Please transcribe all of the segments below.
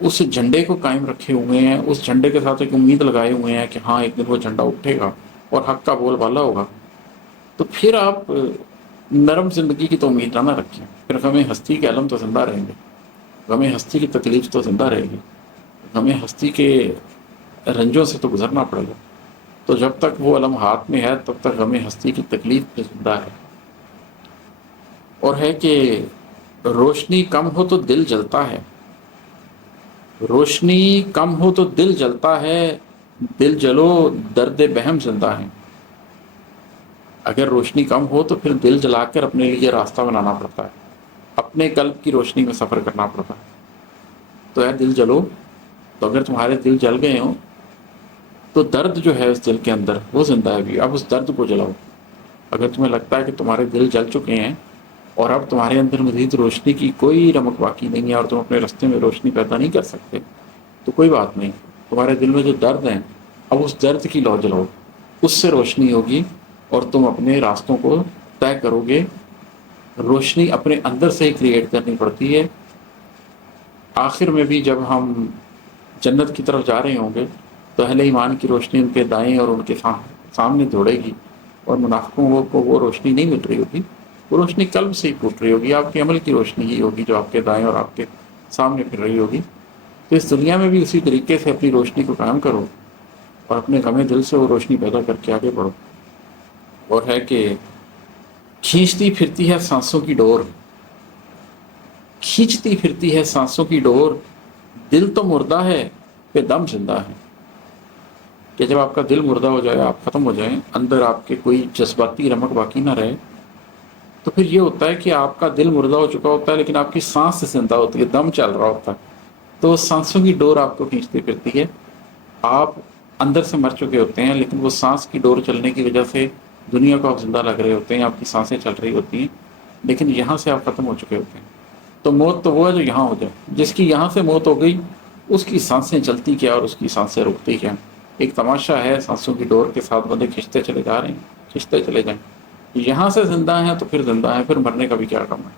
اس جھنڈے کو قائم رکھے ہوئے ہیں، اس جھنڈے کے ساتھ ایک امید لگائے ہوئے ہیں کہ ہاں ایک دن وہ جھنڈا اٹھے گا اور حق کا بول بالا ہوگا، تو پھر آپ نرم زندگی کی تو امید نہ رکھیں، پھر غم ہستی کے علم تو زندہ رہیں گے، غم ہستی کی تکلیف تو زندہ رہے گی، غم ہستی کے رنجوں سے تو گزرنا پڑے گا۔ تو جب تک وہ علم ہاتھ میں ہے تب تک غم ہستی کی تکلیف بھی زندہ ہے۔ اور ہے کہ روشنی کم ہو تو دل جلتا ہے، روشنی کم ہو تو دل جلتا ہے، دل جلو درد بہم زندہ ہے۔ اگر روشنی کم ہو تو پھر دل جلا کر اپنے لیے راستہ بنانا پڑتا ہے، اپنے قلب کی روشنی میں سفر کرنا پڑتا ہے۔ تو اے دل جلو، تو اگر تمہارے دل جل گئے ہوں تو درد جو ہے اس دل کے اندر وہ زندہ ہے بھی، اب اس درد کو جلاؤ۔ اگر تمہیں لگتا ہے کہ تمہارے دل جل چکے ہیں اور اب تمہارے اندر مزید روشنی کی کوئی رمق باقی نہیں ہے اور تم اپنے راستے میں روشنی پیدا نہیں کر سکتے، تو کوئی بات نہیں، تمہارے دل میں جو درد ہیں اب اس درد کی لو جلاؤ، اس سے روشنی ہوگی اور تم اپنے راستوں کو طے کرو گے۔ روشنی اپنے اندر سے ہی کریٹ کرنی پڑتی ہے۔ آخر میں بھی جب ہم جنت کی طرف جا رہے ہوں گے تو اہل ایمان کی روشنی ان کے دائیں اور ان کے سامنے دوڑے گی، اور منافقوں کو وہ روشنی نہیں مل رہی ہوگی، وہ روشنی قلب سے ہی پھوٹ رہی ہوگی، آپ کے عمل کی روشنی ہی ہوگی جو آپ کے دائیں اور آپ کے سامنے پھر رہی ہوگی۔ تو اس دنیا میں بھی اسی طریقے سے اپنی روشنی کو قائم کرو اور اپنے غم دل سے وہ روشنی پیدا کر کے آگے بڑھو۔ اور ہے کہ کھینچتی پھرتی ہے سانسوں کی ڈور، کھینچتی پھرتی ہے سانسوں کی ڈور، دل تو مردہ ہے پہ دم زندہ ہے۔ کہ جب آپ کا دل مردہ ہو جائے، آپ ختم ہو جائیں، اندر آپ کے کوئی جذباتی رمق باقی نہ رہے، تو پھر یہ ہوتا ہے کہ آپ کا دل مردہ ہو چکا ہوتا ہے لیکن آپ کی سانس زندہ ہوتی ہے، دم چل رہا ہوتا ہے، تو اس سانسوں کی ڈور آپ کو کھینچتی پھرتی ہے۔ آپ اندر سے مر چکے ہوتے ہیں لیکن وہ سانس کی ڈور چلنے کی وجہ سے دنیا کو آپ زندہ لگ رہے ہوتے ہیں، آپ کی سانسیں چل رہی ہوتی ہیں، لیکن یہاں سے آپ ختم ہو چکے ہوتے ہیں۔ تو موت تو وہ ہے جو یہاں ہو جائے، جس کی یہاں سے موت ہو گئی اس کی سانسیں چلتی کیا اور اس کی سانسیں رکتی کیا۔ ایک تماشا ہے، سانسوں کی ڈور کے ساتھ بندے کھنچتے چلے جا رہے ہیں، کھنچتے چلے جائیں، یہاں سے زندہ ہیں تو پھر زندہ ہیں، پھر مرنے کا بھی کیا کم ہے۔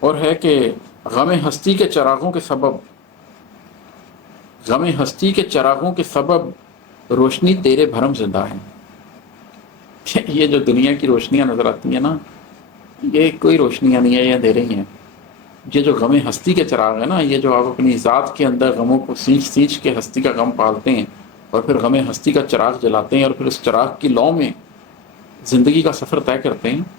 اور ہے کہ غم ہستی کے چراغوں کے سبب، غم ہستی کے چراغوں کے سبب روشنی تیرے بھرم زندہ ہے۔ یہ جو دنیا کی روشنیاں نظر آتی ہیں نا، یہ کوئی روشنیاں نہیں ہیں، یہ اندھیرے ہی ہیں۔ یہ جو غم ہستی کے چراغ ہے نا، یہ جو آپ اپنی ذات کے اندر غموں کو سینچ سینچ کے ہستی کا غم پالتے ہیں اور پھر غم ہستی کا چراغ جلاتے ہیں اور پھر اس چراغ کی لو میں زندگی کا سفر طے کرتے ہیں،